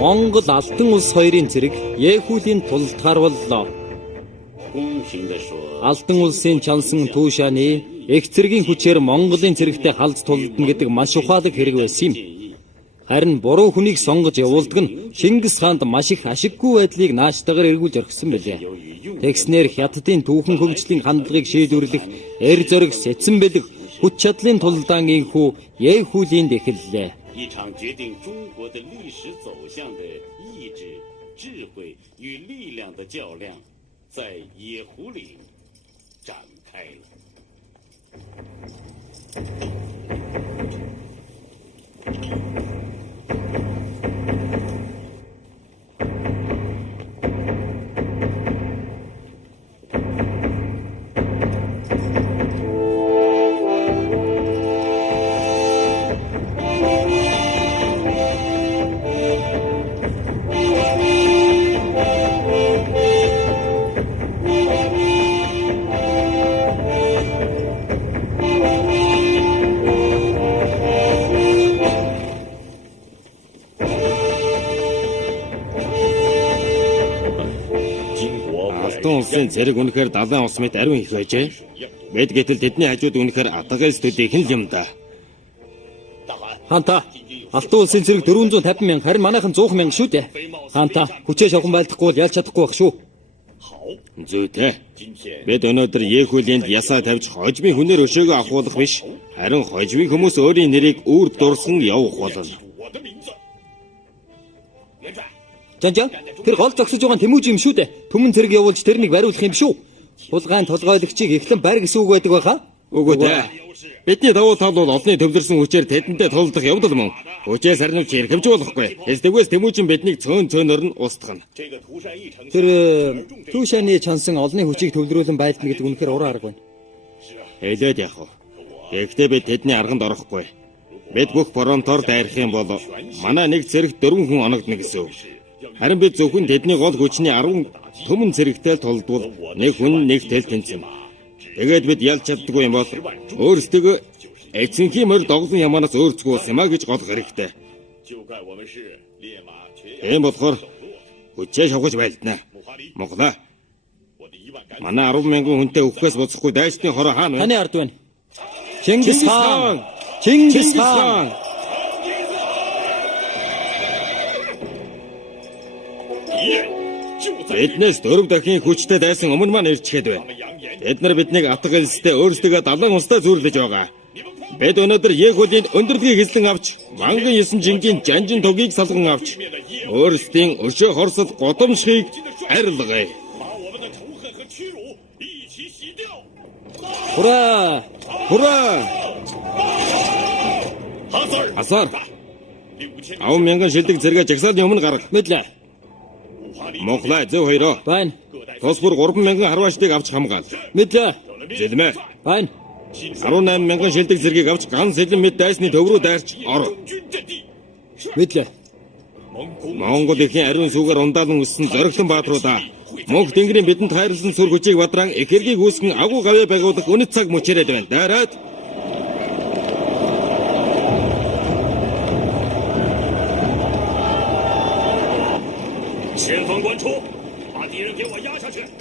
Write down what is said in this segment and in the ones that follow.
Монгол Алтан улс хоёрын зэрэг Яэхүүлийн тулдгаар боллоо. Алтан улсын чансан Түүшаны их цэргийн хүчээр Монголын цэрэгтэй халд тулдна гэдэг маш ухаалаг хэрэг байсан юм. Харин буруу хүнийг сонгож явуулдаг нь Чингис хаанд маш их ашиггүй байдлыг нааштайгаар эргүүлж орхисон байлээ. Тэгснээр Хятадын түүхэн хөгжлийн хандлагыг шийдвэрлэх эр зориг Сэцэн бэлэг хүч чадлын тулдаан инхүү Яэхүүлинд эхэллээ. 一场决定中国的历史走向的意志、智慧与力量的较量，在野狐岭展开了。 Алтан улсын цэрэг үнэхээр далайн ус мэт ариун их байжээ. Мэд гэтэл тэдний хажууд үнэхээр атгаас төдий хэн л юм да. Хаанта Алтан улсын цэрэг 450 мянга, харин манайхан 100 мянга шүү дээ. Хаанта хүчээ шавхан байлдахгүй бол ялж чадахгүй байх шүү. Зүйтэй. Бид өнөөдөр Яэхүүлинд ясаа тавьж хожмын хүнээр өшөөгөө авахулах биш. Харин хожмын хүмүүс өөрийн нэрийг үрд дурсан явах болно. Жанжан тэр гол зогсож байгаа Тэмүүж юм шүү дээ. Түмэн цэрэг явуулж тэрнийг бариулах юм шүү. Хулгайн толгойлогчийг эхлэн барь гэсэн үг байдаг байхаа. Үгүй дээ. Бидний давуу тал бол олонний төвлөрсөн хүчээр тэдэнтэй тулдах явдал мөн. Хүчээс харнавч хэрхэмж болохгүй. Тэгвэл Тэмүүжин биднийг цөөнөөр нь устгана. Тэр Түүшаны чансан олонний хүчийг төвлөрүүлэн байлдана гэдэг үнэхээр уран арга байна. Хэлээд яах вэ? Гэхдээ бид тэдний арганд орохгүй. Бид бүх фронтоор дайрах юм бол манай нэг цэрэгт 4 хүн оногдно гэсэн үг. Харин бид зөвхөн тэдний гол хүчний 10 төмөн цэрэгтэй тулдвал нэг хүн нэг тэл тэнцэн. Тэгээд бид ялж чаддаггүй юм бол өөрсдөө эцэнхийн морь доглон ямаанаас өөрцгөө сэмаа гэж голох хэрэгтэй. Ийм болохоор хүчээ шавхаж байлдана. Монголаа. Манай 10 мянган хүнтэй өвхөөс буцахгүй дайсны хороо хаана вэ? Таны ард байна. Чингис хаан. Чингис хаан. Биднээс 4 дахин хүчтэй дайсан өмнө маань ирчгээд байна. Тэд нар биднийг атга элстэй өөрсдөө далайн устаа зүйрлэж байгаа. Бид өнөөдөр Яэхүүлийн өндөрлөгийг эзлэн авч, манган 9 жингийн жанжин тугийг салган авч, өөрсдийн өшөө хорсол годомшгийг арилгая. Хура! Хура! Хасар! 5,000 шилдэг зэрэг жагсаалын өмнө гарга. Мэдлээ. Монголаа зөв хоёроо. Байна. Тус бүр 3,000 харваачдыг авч хамгаал. Мэдлээ. Зэлмэ. Байна. 18,000 шилдэг зэргийг авч ганц сэлэн мэд дайсны төв рүү дайрч ор. Мэдлээ. Монгол ихийн ариун сүгээр ундаалan өссөн зоригтон баатруудаа мөнх тэнгэрийн бидэнд хайрлсан сүр хүчийг бадран их хэргийг үүсгэн агуу гавьяа байгуулах үнэт цаг мөчрөөд байна. Дайраад.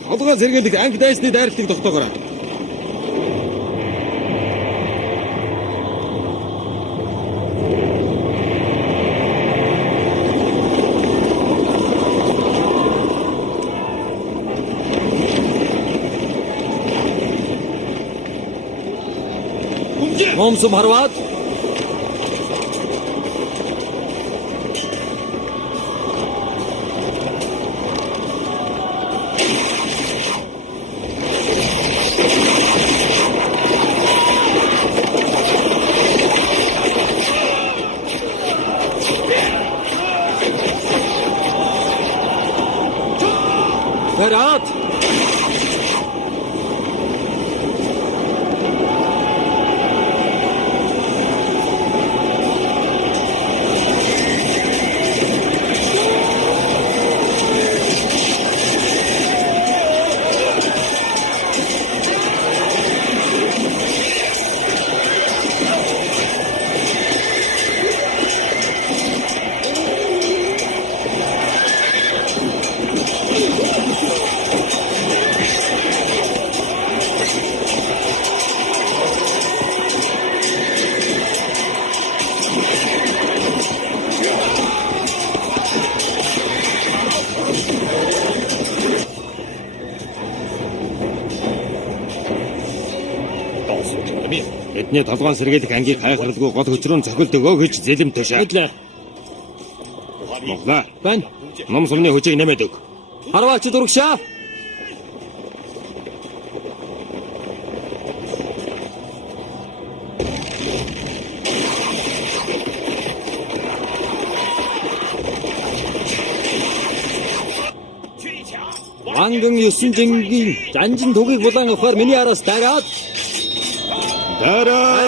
Толгой зэрэгэлдэг анги дайсны дайралтыг тогтоогоорой. Момсом харваад. Berat! Тэдний толгоон сэргийлэх ангийг хайхралгүй гол хөчрөөн цохилт өгөө гэж зэлэм тушаа. Мэдлээ. Монголаа. Байна. Ном сумны хүчийг нэмээд өг. Харваач дурагшаа. Ванган 9 жингийн жанжин тугийг булан авахаар миний араас дараад Дараа.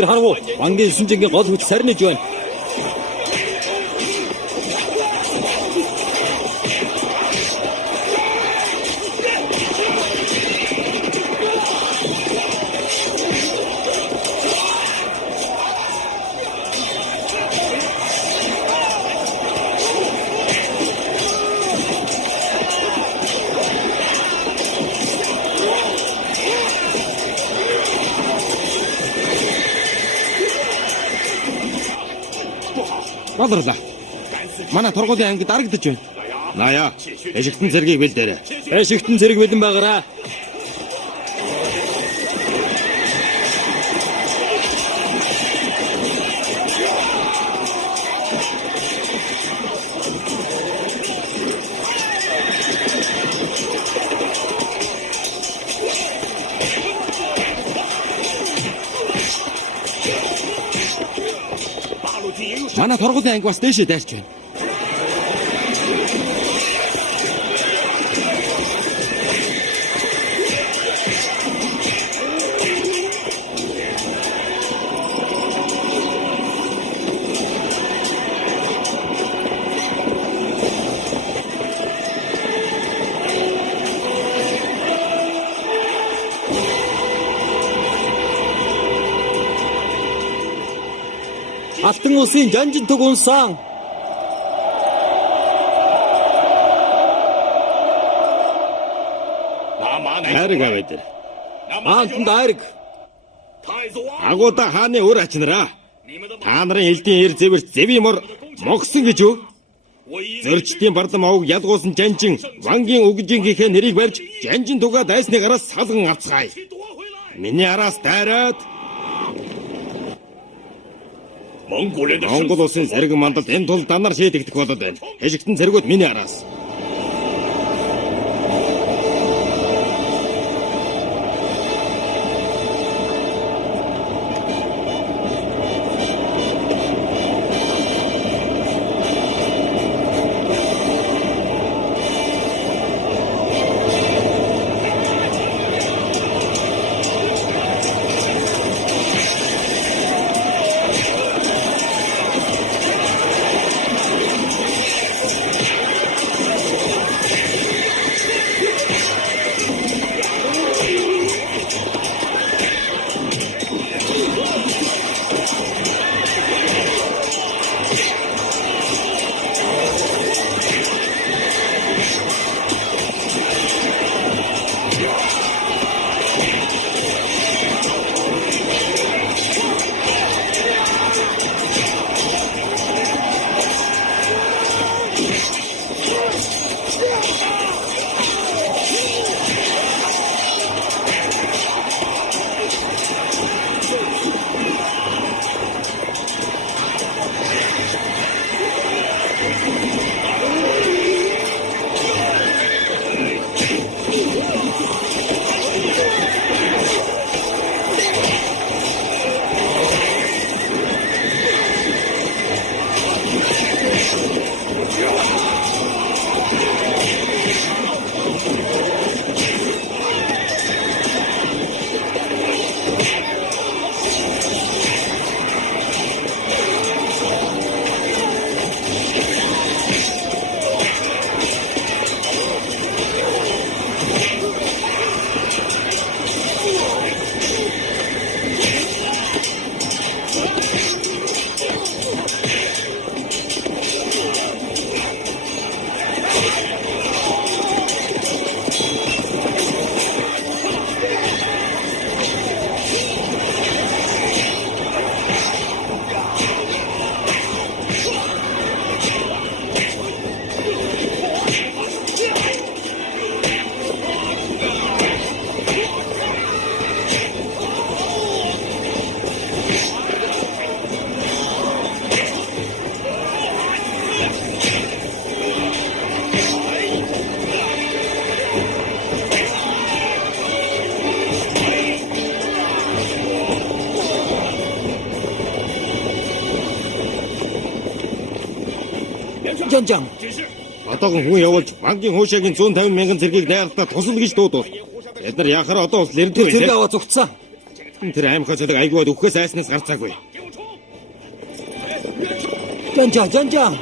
тэр харав вангийн 9 жингийн гол хүч сарниж байна. Болрлаа. Манай тургуулийн анги дарагдж байна. Наяа. Эшигтэн зэргийг бэлдээрэй. Эшигтэн зэрэг бэлэн байгаараа. Манай тургуулийн анги бас дээшээ дайрч байна. Алтан улсын жанжин туг унсан. Хайрг аваад. Аантан дайраг. Агуудаа хааны өр ачнараа. Та нарын элдийн эр зэвэрт зэвийн мор могсон гэж юу? Зөрчдийн бардам овг ядгуусан жанжин вангийн үгжингийнхээ нэрийг барьж жанжин тугаа дайсны гараас салган авцгаая. Миний араас дайраад Монгол улсын цэрэг мандалд энэ тул данар шийдэгдэх болоод байна. Эшигтэн цэргүүд миний араас. 전장. Одоохон хүн явуулж банкын хуушаагийн 150 мянган зэргийг найралтаа тусал гэж дуудвал бид нар яхаараа одоо бас нэрдүү Зэрэг байлаа. аваа зүгтсэн. Тэр аймхаа цолог айгууд өгөхөөс айснаас гарцаагүй. 전장.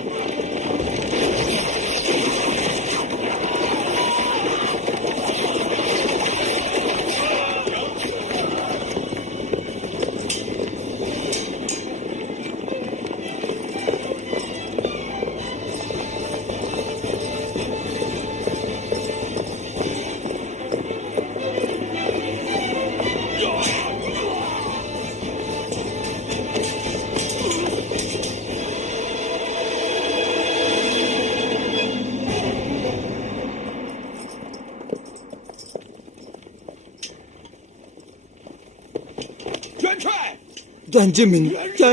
전지민.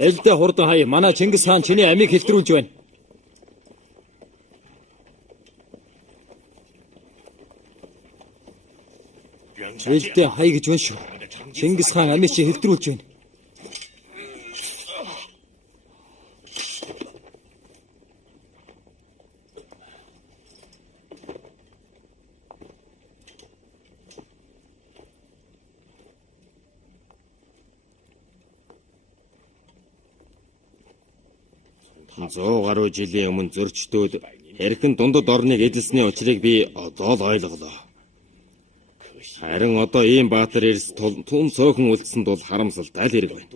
엘대 хордон хай манай Чингис хаан чиний амийг хэлтрүүлж байна. Элдэ хай гэж байна шүү. Чингис хаан амийг чи хэлтрүүлж байна. Зөө гаруй жилийн өмнө зөрчтөөд хэрхэн дундад орныг эзэлсний учрыг би одоо л ойлголоо. Харин одоо ийм баатар эрс тун цөөхөн үлдсэнд бол харамсалтай л хэрэг байна.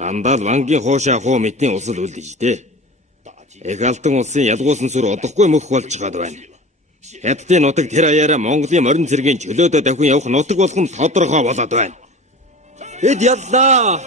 Дандаа л банкын хуушаа хуу мэтийн усал үлдэж дээ. Их алтан улсын ялгуулсан сүр одохгүй мөх болж чад байна. Хятадын нутаг тэр аяараа Монголын морин цэргийн чөлөөдөө давхин явах нутаг болох нь тодорхой болоод байна. Бид яллаа.